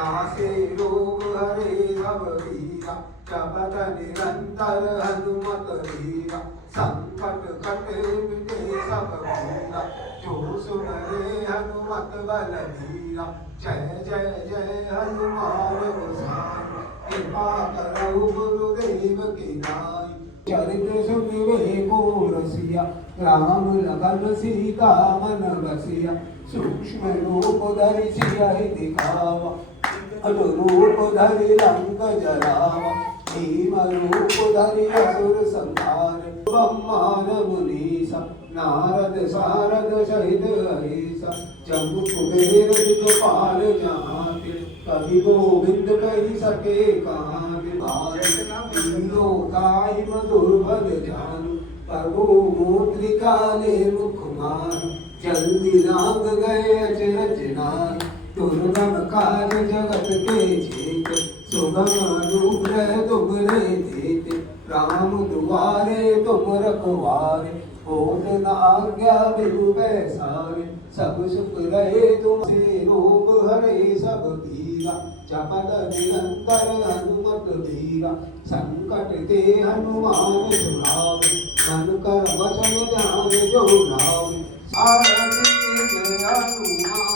नासे रोग हरे सब पीरा जपत निरंतर हनुमत वीरा संकट कटे मिटे सब पीरा जो सुमरे हनुमत बलबीरा जय जय जय हनुमान गोसाई कृपा करो गुरुदेव की नाई चरित्र सुनिवे को रसिया राम लखन सीता मन बसिया सूक्ष्म रूप धरि सिया दिखावा अटो रूप धरि लंक जरावा भीम रूप धरि असुर संहार ब्रह्मांड मुनीसा नारद सारद सहित अहिसा जम्बु कुबेर दिगपाल जहांते कवि गोविंद कहि सके कहाँ तीनों काई दुर्बल जानु प्रभु मुद्रिका ने मुख मानु जल्दी लांग गए अचरज नाई दुर्गम काज जगत के जेते सुगम अनुग्रह तुमरे देते राम दुआरे तुम रखवारे होत न आज्ञा बिनु पैसारे सब सुख रहे तुमसे रोग हरे सब पीरा जपत निरंतर हनुमत वीरा संकट ते हनुमान छुड़ावे मन कर वचन ध्यान जो लावे आरती जय हनुमान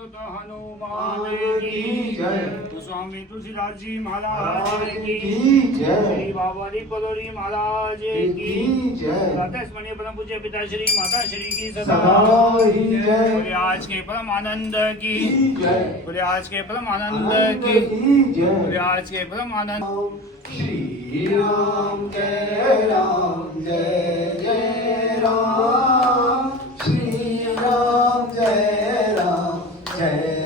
सुत हनुमान की जय। स्वामी तुलसीदास जी महाराज की जय। श्री बाबा दीपगौरी महाराज की जय। राधा स्मरणीय परम पूज्य पिता श्री माता श्री की सदा सदा ही जय। बोले आज के परम आनंद की जय। बोले आज के परम आनंद की जय। बोले आज के परम आनंद श्री राम जय राम श्री राम जय